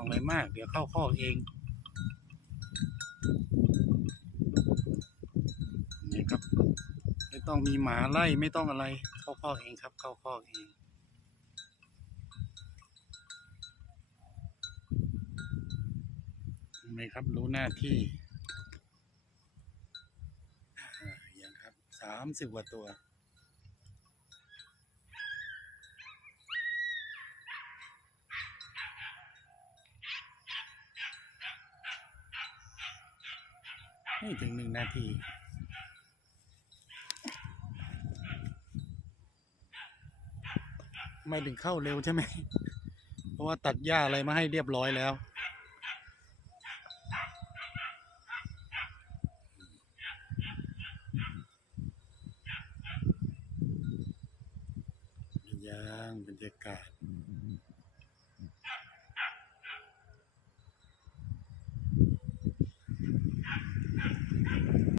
ต้องอะไรมาก เดี๋ยวเข้าคอเองนี่ครับ ไม่ต้องมีหมาไล่ไม่ต้องอะไร เข้าคอเองครับ เข้าคอเองเห็นไหมครับ รู้หน้าที่อ่าอย่างครับสามสิบกว่าตัว ไม่ถึงหนึ่งนาทีไม่ถึงเข้าเร็วใช่ไหม เพราะว่าตัดหญ้าอะไรมาให้เรียบร้อยแล้ว ย่างบรรยากาศ